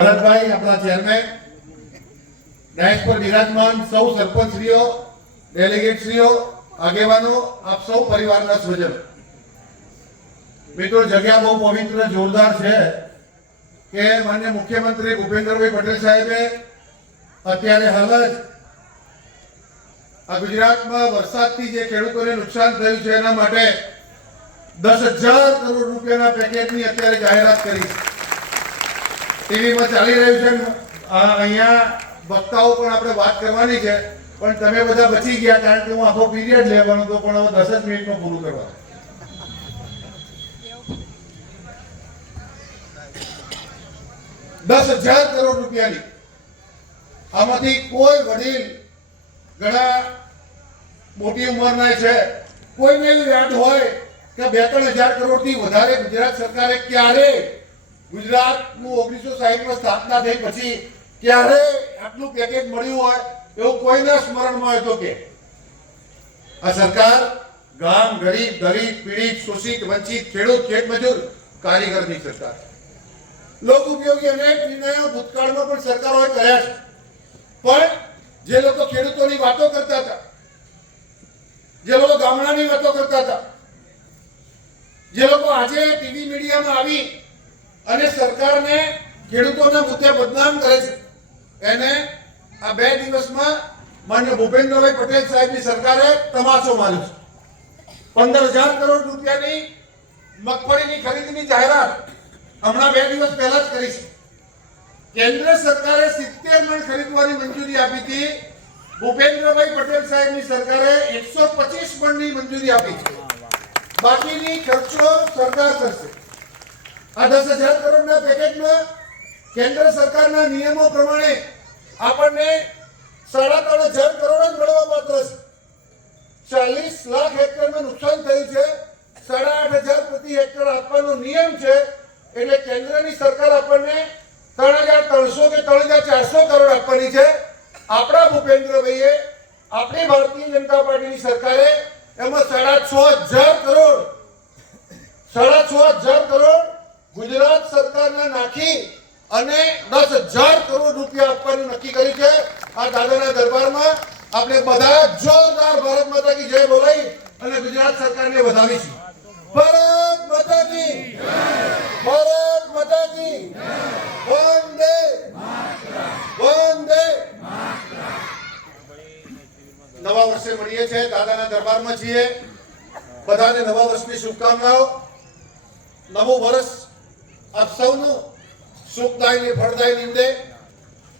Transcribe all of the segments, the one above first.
ભરતભાઈ આપણા chairman, dice પર બિરાજમાન સૌ સરપંચશ્રીઓ, ડેલિગેટશ્રીઓ, આગેવાનો, આપ સૌ પરિવારના સ્વજનો. મિત્રો, જગ્યા બહુ પવિત્ર જોરદાર છે કે માનનીય મુખ્યમંત્રી ભૂપેન્દ્રભાઈ પટેલ સાહેબે અત્યારે હાલ જ આ ગુજરાતમાં વરસાદથી જે ખેડૂતોને નુકસાન થયું છે એના માટે 10,000 કરોડ રૂપિયાના પેકેજની અત્યારે જાહેરાત કરી. ટીવીમાં ચાલી રહ્યું છે. અહીંયા વક્તાઓ પણ આપણે વાત કરવાની છે, પણ તમે બધા બચી ગયા કારણ કે હું આખો પીરિયડ લેવાનો હતો, પણ હવે 10 જ મિનિટમાં પૂરું કરવાનું. ₹10,000 કરોડ રૂપિયાની આમાંથી કોઈ વડીલ ઘણા મોટી ઉંમરના છે, કોઈને એવું યાદ હોય કે 2-3 હજાર કરોડથી વધારે ગુજરાત સરકારે ક્યારે ગુજરાતનું 1960માં સ્થાપના થઈ પછી ક્યારે આટલું પેકેજ મળ્યું હોય એવું કોઈના સ્મરણમાં હોય તો કે આ સરકાર ગામ, ગરીબ, દલિત, પીડિત, શોષિત, વંચિત, ખેડૂત, ખેતમજૂર, કારીગરની સરકાર. લોક ઉપયોગી અનેક નિર્ણયો ભૂતકાળમાં પણ સરકારોએ કર્યા છે, પણ જે લોકો ખેડૂતોની વાતો કરતા હતા, જે લોકો ગામડાની વાતો કરતા હતા, જે લોકો આજે ટીવી મીડિયામાં આવી અને સરકારને ખેડૂતોના મુદ્દે બદનામ કરે છે, એને આ 2 દિવસમાં માન્ય ભૂપેન્દ્રભાઈ પટેલ સાહેબની સરકારે તમાચો માર્યો છે. 15,000 કરોડ રૂપિયાની મગફળીની ખરીદની જાહેરાત હમણાં 2 દિવસ પહેલા જ કરી છે. કેન્દ્ર સરકારે 70 મણ ખરીદવાની મંજૂરી આપી હતી. ભૂપેન્દ્રભાઈ પટેલ સાહેબની સરકારે 125 મણની મંજૂરી આપી છે. બાકીની ખર્ચો સરકાર કરશે. આ 10,000 કરોડના પેકેજમાં કેન્દ્ર સરકારના નિયમો પ્રમાણે આપણને 3,500 કરોડ જ મળવા પાત્ર છે. 40 લાખ હેક્ટરમાં નુકસાન થયું છે. 8,500 પ્રતિ હેક્ટર આપવાનો નિયમ છે. એટલે કેન્દ્રની સરકાર આપણને 3,300 કે 3,400 કરોડ આપવાની છે. આપણા ભૂપેન્દ્રભાઈએ, આપણી ભારતીય જનતા પાર્ટીની સરકારે એમાં 6,500 કરોડ ગુજરાત સરકારના નાખી અને 10,000 કરોડ રૂપિયા આપવાનું નક્કી કર્યું છે. આ દાદાના દરબારમાં આપણે બધા જોરદાર ભારત માતા કી જય બોલાવી અને ગુજરાત સરકારને વધાવીશું. ભારત માતા કી જય, ભારત માતા કી જય, વંદે વંદે. નવા વર્ષે મળીએ છીએ, દાદાના દરબારમાં છીએ. બધાને નવા વર્ષની શુભકામનાઓ. નવું વર્ષ આપ સૌનું સુખદાયી ફળદાયી નીવડે.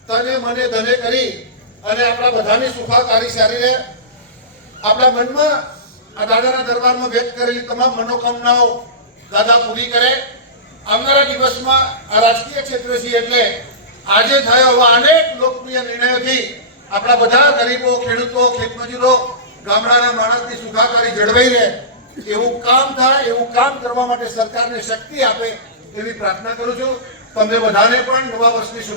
તને મને ધને કરી અને આપણા બધાની સુખાકારી સારી રહે. આપણા મનમાં આ દાદાના દરબારમાં વ્યક્ત કરેલી તમામ મનોકામનાઓ દાદા પૂરી કરે. આવનારા દિવસમાં આ રાજકીય ક્ષેત્ર છે એટલે આજે થયો એવા અનેક લોકપ્રિય નિર્ણયોથી આપણા બધા ગરીબો, ખેડૂતો, ખેતમજૂરો, ગામડાના માણસની સુખાકારી જળવાઈ રહે એવું કામ થાય, એવું કામ કરવા માટે સરકારને શક્તિ આપે એવી પ્રાર્થના કરું છું. તમને બધાને પણ નવા વર્ષની